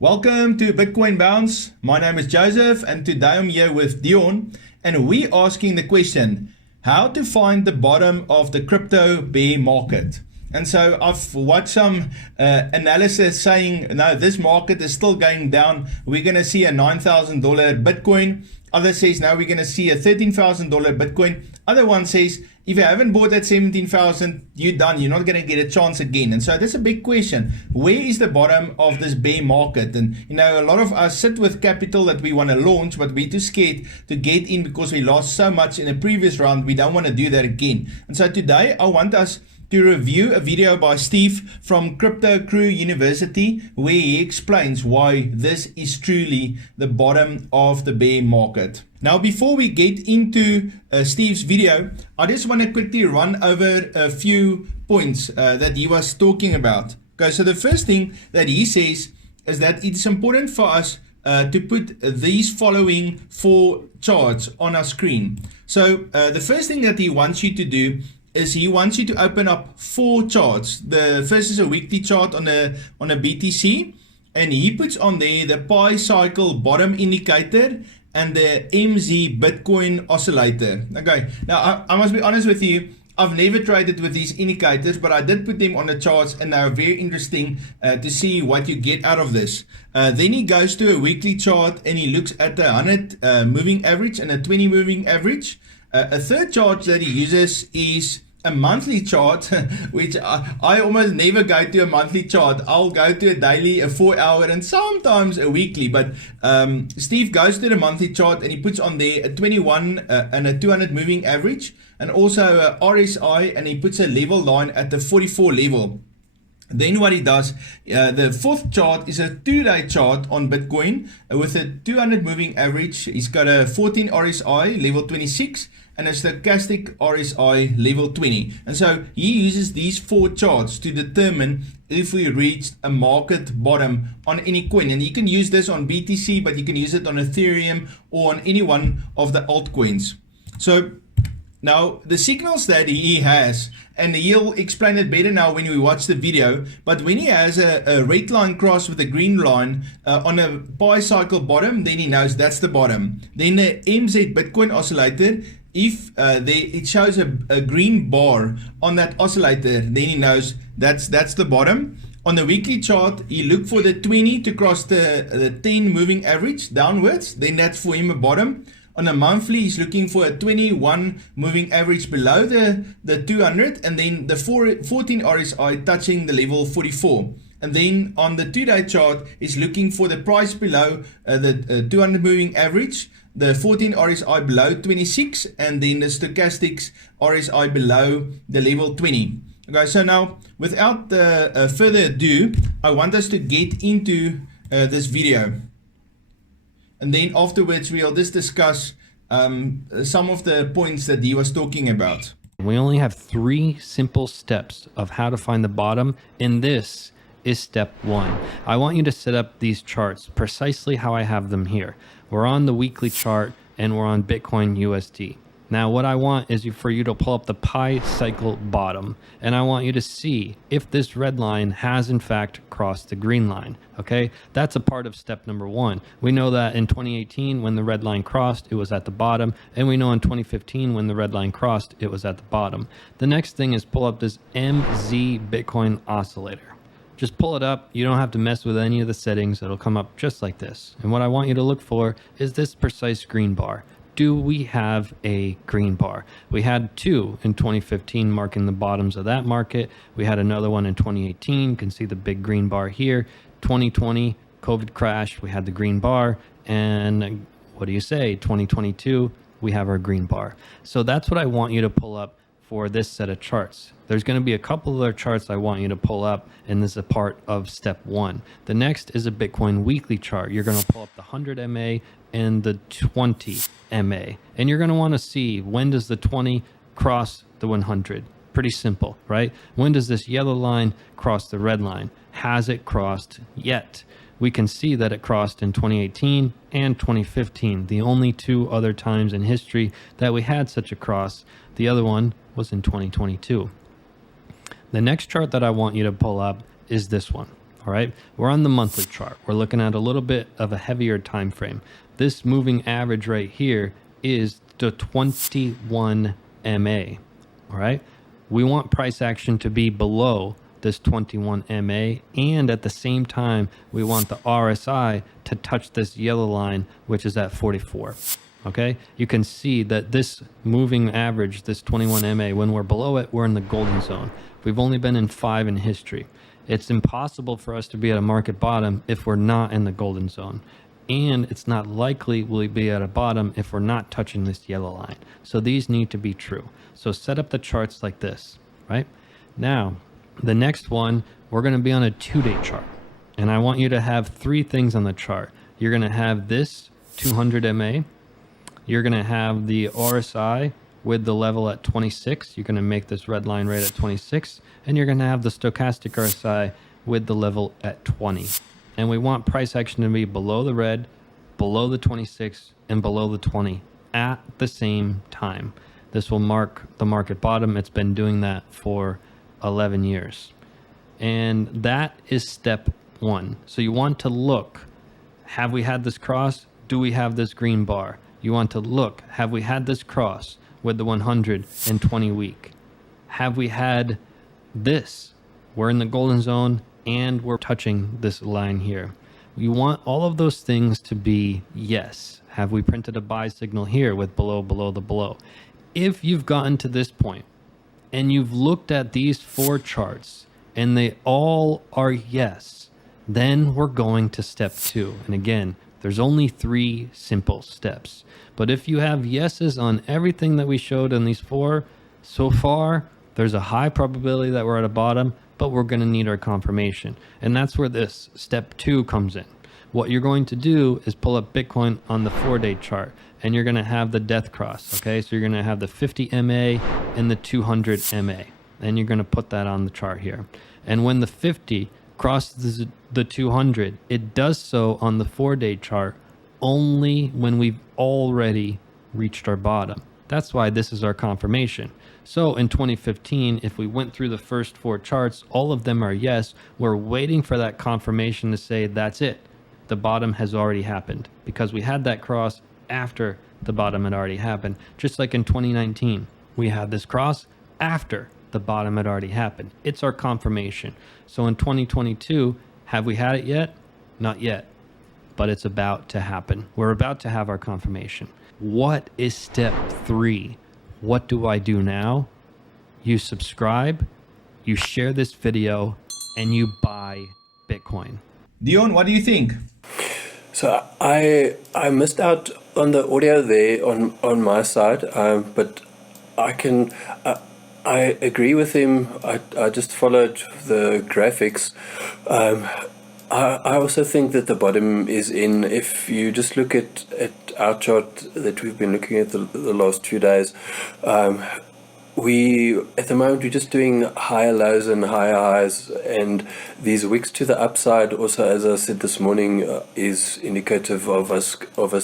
Welcome to Bitcoin Bounce. My name is Joseph and today I'm here with Dion and we're asking the question, how to find the bottom of the crypto bear market. And so I've watched some analysis saying, no, this market is still going down. We're going to see a $9,000 Bitcoin. Others says, now we're going to see a $13,000 Bitcoin. Other one says, if you haven't bought at 17,000, you're done. You're not going to get a chance again. And so that's a big question. Where is the bottom of this bear market? And, a lot of us sit with capital that we want to launch, but we're too scared to get in because we lost so much in the previous round. We don't want to do that again. And so today I want us to review a video by Steve from Crypto Crew University where he explains why this is truly the bottom of the bear market. Now, before we get into Steve's video, I just want to quickly run over a few points that he was talking about. Okay, so the first thing that he says is that it's important for us to put these following 4 charts on our screen. So the first thing that he wants you to do is he wants you to open up 4 charts. The first is a weekly chart on a BTC, and he puts on there the Pi cycle bottom indicator and the MZ Bitcoin oscillator. Okay, now I must be honest with you, I've never traded with these indicators, but I did put them on the charts and they are very interesting to see what you get out of this. Then he goes to a weekly chart and he looks at the 100 moving average and a 20 moving average. A third chart that he uses is a monthly chart, which I almost never go to a monthly chart. I'll go to a daily, a 4-hour, and sometimes a weekly. But Steve goes to the monthly chart and he puts on there a 21 and a 200 moving average, and also a RSI, and he puts a level line at the 44 level. Then what he does, the fourth chart is a 2-day chart on Bitcoin with a 200 moving average. He's got a 14 RSI, level 26, and a stochastic RSI, level 20. And so he uses these 4 charts to determine if we reached a market bottom on any coin. And you can use this on BTC, but you can use it on Ethereum or on any one of the altcoins. So now, the signals that he has, and he'll explain it better now when we watch the video, but when he has a red line cross with a green line on a Pi cycle bottom, then he knows that's the bottom. Then the MZ Bitcoin oscillator, if it shows a green bar on that oscillator, then he knows that's the bottom. On the weekly chart, he look for the 20 to cross the 10 moving average downwards, then that's for him a bottom. On a monthly, he's looking for a 21 moving average below the 200, and then the 14 RSI touching the level 44. And then on the 2-day chart, he's looking for the price below the 200 moving average, the 14 RSI below 26, and then the stochastics RSI below the level 20. Okay, so now without further ado, I want us to get into this video. And then afterwards, we'll just discuss some of the points that he was talking about. We only have 3 simple steps of how to find the bottom, and this is step 1. I want you to set up these charts precisely how I have them here. We're on the weekly chart and we're on Bitcoin USD. Now what I want is for you to pull up the Pi cycle bottom, and I want you to see if this red line has in fact crossed the green line. Okay, that's a part of step number 1. We know that in 2018 when the red line crossed, it was at the bottom, and we know in 2015 when the red line crossed, it was at the bottom. The next thing is pull up this MZ Bitcoin oscillator. Just pull it up. You don't have to mess with any of the settings. It'll come up just like this. And what I want you to look for is this precise green bar. Do we have a green bar? We had 2 in 2015 marking the bottoms of that market. We had another one in 2018. You can see the big green bar here. 2020, COVID crashed. We had the green bar. And what do you say? 2022, we have our green bar. So that's what I want you to pull up for this set of charts. There's going to be a couple of other charts I want you to pull up, and this is a part of step 1. The next is a Bitcoin weekly chart. You're going to pull up the 100 MA and the 20 MA, and you're going to want to see when does the 20 cross the 100. Pretty simple, right? When does this yellow line cross the red line? Has it crossed yet? We can see that it crossed in 2018 and 2015, the only 2 other times in history that we had such a cross. The other one was in 2022. The next chart that I want you to pull up is this one. All right, we're on the monthly chart. We're looking at a little bit of a heavier time frame. This moving average right here is the 21 MA. All right, we want price action to be below this 21 MA, and at the same time, we want the RSI to touch this yellow line, which is at 44. Okay, you can see that this moving average, this 21 MA, when we're below it, we're in the golden zone. We've only been in 5 in history. It's impossible for us to be at a market bottom if we're not in the golden zone. And it's not likely we'll be at a bottom if we're not touching this yellow line. So these need to be true. So set up the charts like this, right? Now, the next one, we're going to be on a 2-day chart. And I want you to have 3 things on the chart. You're going to have this 200 MA. You're going to have the RSI with the level at 26. You're going to make this red line right at 26. And you're going to have the stochastic RSI with the level at 20. And we want price action to be below the red, below the 26, and below the 20 at the same time. This will mark the market bottom. It's been doing that for 11 years. And that is step 1. So you want to look, have we had this cross? Do we have this green bar? You want to look, have we had this cross with the 120 week? Have we had this? We're in the golden zone and we're touching this line here. You want all of those things to be yes. Have we printed a buy signal here with below, below, the below? If you've gotten to this point and you've looked at these 4 charts and they all are yes, then we're going to step 2. And again, there's only 3 simple steps. But if you have yeses on everything that we showed in these 4 so far, there's a high probability that we're at a bottom, but we're going to need our confirmation. And that's where this step 2 comes in. What you're going to do is pull up Bitcoin on the 4-day chart, and you're going to have the death cross. Okay, so you're going to have the 50 MA and the 200 MA, and you're going to put that on the chart here. And when the 50 crosses the 200, it does so on the 4-day chart only when we've already reached our bottom. That's why this is our confirmation. So in 2015, if we went through the first 4 charts, all of them are yes. We're waiting for that confirmation to say that's it. The bottom has already happened, because we had that cross after the bottom had already happened. Just like in 2019, we had this cross after the bottom had already happened. It's our confirmation. So in 2022, have we had it yet? Not yet, but it's about to happen. We're about to have our confirmation. What is step 3? What do I do now? You subscribe, you share this video, and you buy Bitcoin. Dion, what do you think? So I missed out on the audio there on my side, but I agree with him. I just followed the graphics. I also think that the bottom is in. If you just look at our chart that we've been looking at the last few days, we at the moment we're just doing higher lows and higher highs, and these wicks to the upside also, as I said this morning, is indicative of us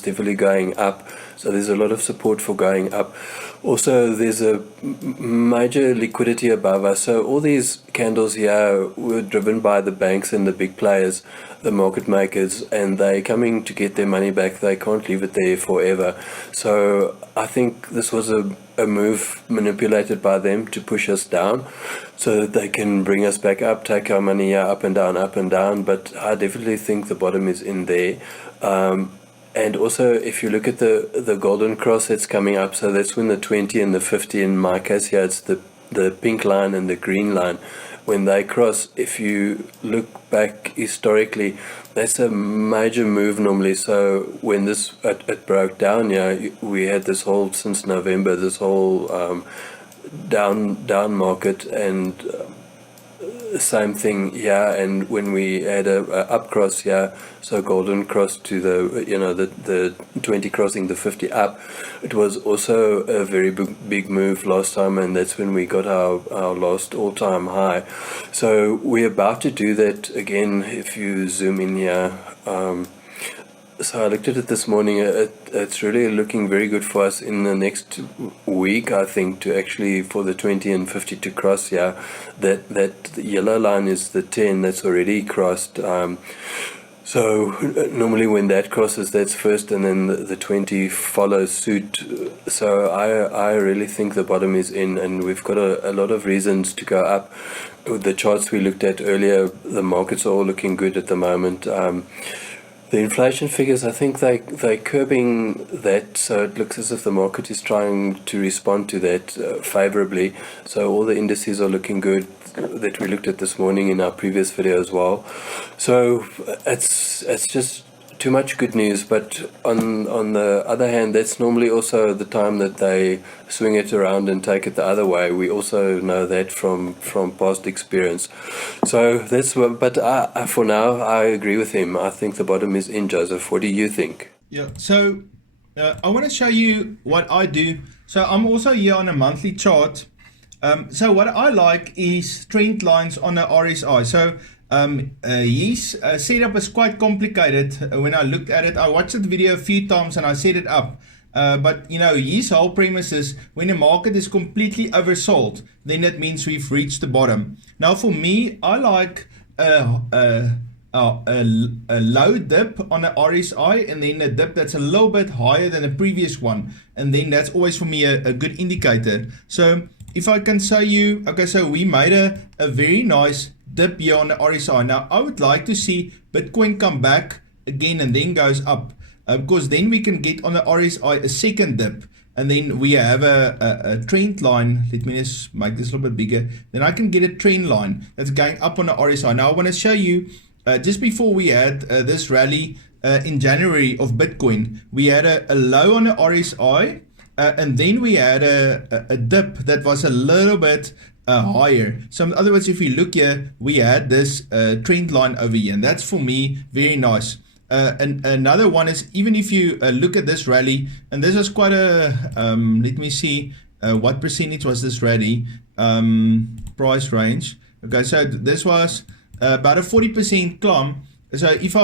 definitely going up. So there's a lot of support for going up. Also, there's a major liquidity above us. So all these candles here were driven by the banks and the big players, the market makers, and they're coming to get their money back. They can't leave it there forever. So I think this was a move manipulated by them to push us down so that they can bring us back up, take our money here up and down. But I definitely think the bottom is in there. And also, if you look at the golden cross that's coming up, so that's when the 20 and the 50, in my case here, it's the pink line and the green line. When they cross, if you look back historically, that's a major move normally. So when it broke down, we had this whole, since November, this whole down market, and same thing here. And when we had a up cross here, so golden cross to the 20 crossing the 50 up, it was also a very big move last time, and that's when we got our last all-time high. So we're about to do that again if you zoom in here. So I looked at it this morning. It's really looking very good for us in the next week, I think, to actually for the 20 and 50 to cross. Yeah, that yellow line is the 10 that's already crossed. So normally when that crosses, that's first, and then the 20 follows suit. So I really think the bottom is in, and we've got a lot of reasons to go up. The charts we looked at earlier, the markets are all looking good at the moment. The inflation figures, I think they're curbing that, so it looks as if the market is trying to respond to that favorably. So all the indices are looking good that we looked at this morning in our previous video as well. So it's just too much good news, but on the other hand, that's normally also the time that they swing it around and take it the other way. We also know that from past experience. So that's what, but for now, I agree with him. I think the bottom is in, Joseph. What do you think? Yeah, so I want to show you what I do. So I'm also here on a monthly chart. So what I like is trend lines on the RSI. So his setup is quite complicated. When I looked at it, I watched the video a few times and I set it up. But you know, his whole premise is when the market is completely oversold, then that means we've reached the bottom. Now for me, I like a low dip on the RSI and then a dip that's a little bit higher than the previous one. And then that's always for me a good indicator. So if I can show you, okay, so we made a very nice dip here on the RSI. Now I would like to see Bitcoin come back again and then goes up, because then we can get on the RSI a second dip, and then we have a trend line. Let me just make this a little bit bigger. Then I can get a trend line that's going up on the RSI. Now I want to show you, just before we had this rally in January of Bitcoin, we had a low on the RSI, and then we had a dip that was a little bit higher. So in other words, if you look here, we had this trend line over here, and that's for me very nice. And another one is, even if you look at this rally, and this was quite a let me see what percentage was this rally, price range. Okay, so this was about a 40% climb. So if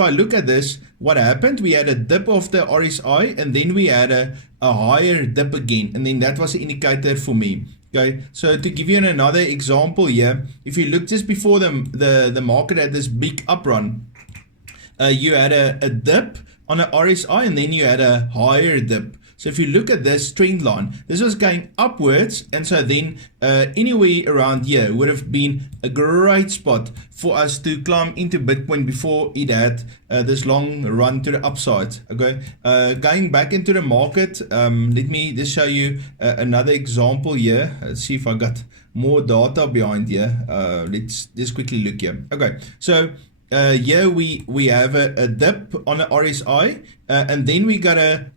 I look at this, what happened, we had a dip of the RSI, and then we had a higher dip again, and then that was an indicator for me. Okay, so to give you another example here, if you look just before the market had this big up run, you had a dip on the RSI, and then you had a higher dip. So if you look at this trend line, this was going upwards, and so then anywhere around here would have been a great spot for us to climb into Bitcoin before it had this long run to the upside. Okay, going back into the market, let me just show you another example here. Let's see if I got more data behind here. Let's just quickly look here. Okay, so here we have a dip on the RSI, and then we got a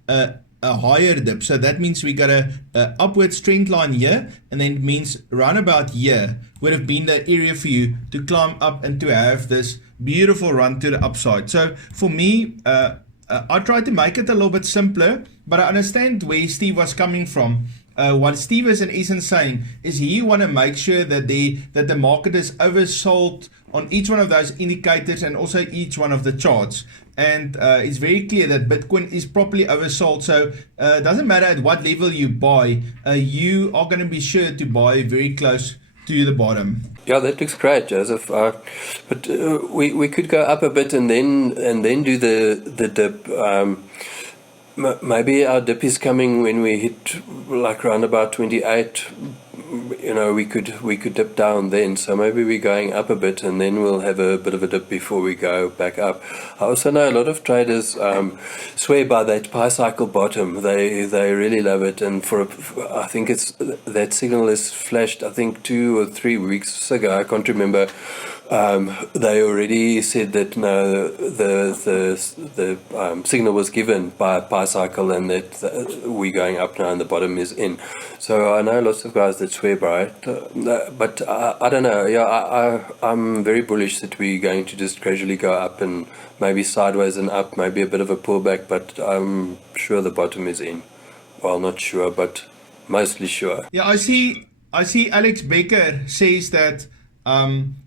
higher dip. So that means we got a upward trend line here, and then it means around about here would have been the area for you to climb up and to have this beautiful run to the upside. So for me, I tried to make it a little bit simpler, but I understand where Steve was coming from. What Steve is in essence saying is he want to make sure that the market is oversold on each one of those indicators and also each one of the charts. And it's very clear that Bitcoin is properly oversold. So it doesn't matter at what level you buy, you are going to be sure to buy very close to the bottom. Yeah, that looks great, Joseph. But we could go up a bit and then do the dip. Maybe our dip is coming when we hit like around about 28. You know, we could dip down then. So maybe we're going up a bit and then we'll have a bit of a dip before we go back up. I also know a lot of traders swear by that pi cycle bottom. They really love it. And I think it's that signal is flashed, I think 2 or 3 weeks ago. I can't remember. They already said that no, the signal was given by a pi cycle, and that we're going up now and the bottom is in. So I know lots of guys that swear by it, but I don't know. Yeah, I'm very bullish that we're going to just gradually go up and maybe sideways and up, maybe a bit of a pullback, but I'm sure the bottom is in. Well, not sure, but mostly sure. Yeah, I see Alex Becker says that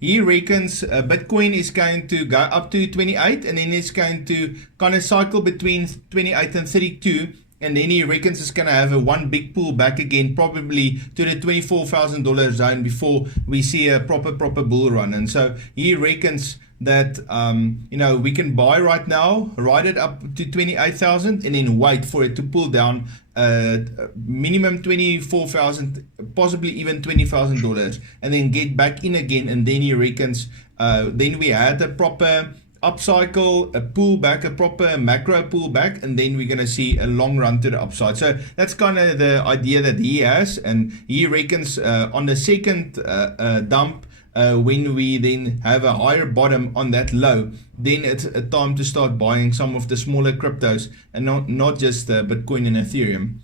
He reckons Bitcoin is going to go up to 28 and then it's going to kind of cycle between 28 and 32. And then he reckons it's going to have a one big pull back again, probably to the $24,000 zone before we see a proper bull run. And so he reckons that we can buy right now, ride it up to 28,000, and then wait for it to pull down minimum 24,000, possibly even $20,000, and then get back in again. And then he reckons then we had a proper upcycle, a pullback, a proper macro pullback, and then we're going to see a long run to the upside. So that's kind of the idea that he has, and he reckons on the second dump, when we then have a higher bottom on that low, then it's a time to start buying some of the smaller cryptos and not just Bitcoin and Ethereum.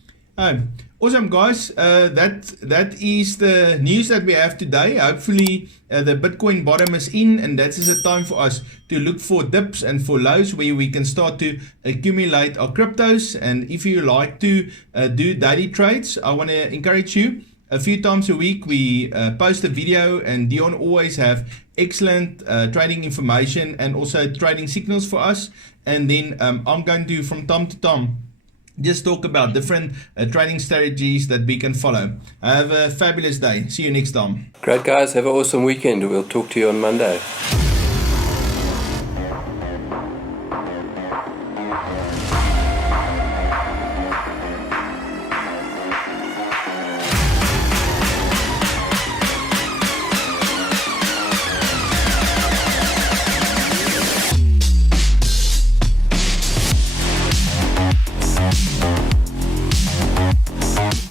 Awesome, guys. That is the news that we have today. Hopefully the Bitcoin bottom is in, and that is a time for us to look for dips and for lows where we can start to accumulate our cryptos. And if you like to do daily trades, I want to encourage you. A few times a week we post a video, and Dion always have excellent trading information and also trading signals for us. And then I'm going to, from time to time, just talk about different trading strategies that we can follow. Have a fabulous day. See you next time. Great, guys. Have an awesome weekend. We'll talk to you on Monday.